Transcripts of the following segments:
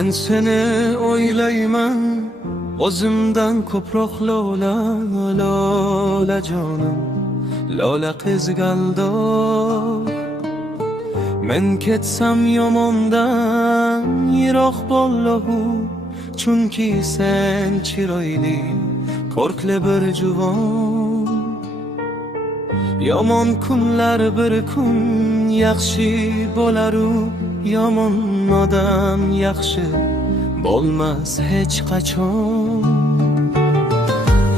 Men seni o'ylayman, o'zimdan ko'proq lola, lola jonim, lola qizg'aldoq. Men ketsam yomondan yiroq bo'llahu, chunki sen chiroyli, ko'rkli bir juvon. Yomon kunlar bir kun yaxshi bo'laru, yomon odam yaxshi bo'lmas hech qachon.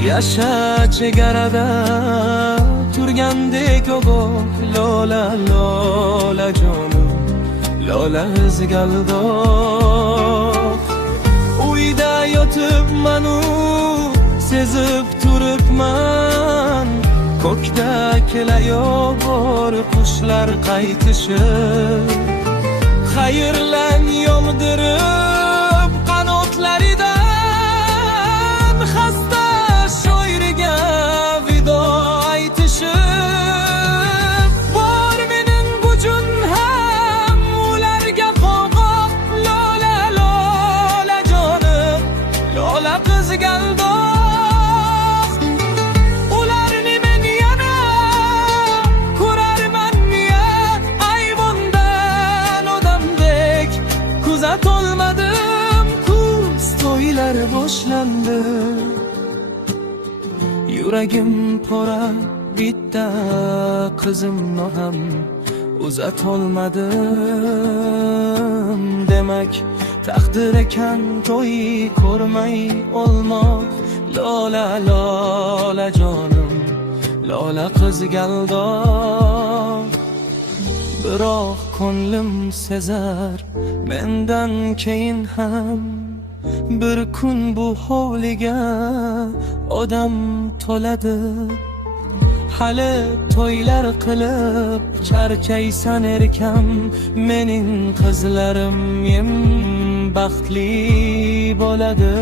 Yasha chegarada turgandek o'goh, lola, lola jonim, lola izgaldoq. Uyda yotibmanu sezib turibman, ko'kda kelayor qushlar qaytishib. Xayrlan yomdirib qanotlaridan, xasta shoiriga vido aytishib. Bor mening kuchim ham ularga qo'g'oq, lola, lola jonim, lola qizg'aldoq. Ularni men yana ko'rarman ya, ayvondan odamdek kuzatolmadim. Kuz to'ylar boshlandi, yuragim pora, bitta qizimni ham uzatolmadim. Demak taqdir ekan to'y ko'rmay olmoq, lola, lola jonim, lola qizg'aldoq. Biroq ko'nglim sezar, mendan keyin ham bir kun bu hovliga odam to'ladi. Hali to'ylar qilib charchaysan erkam, mening qizlarim baxtli bo'ladi.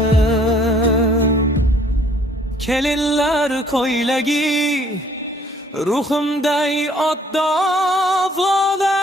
Kelinlar ko'ylagi ruhimday otda voda,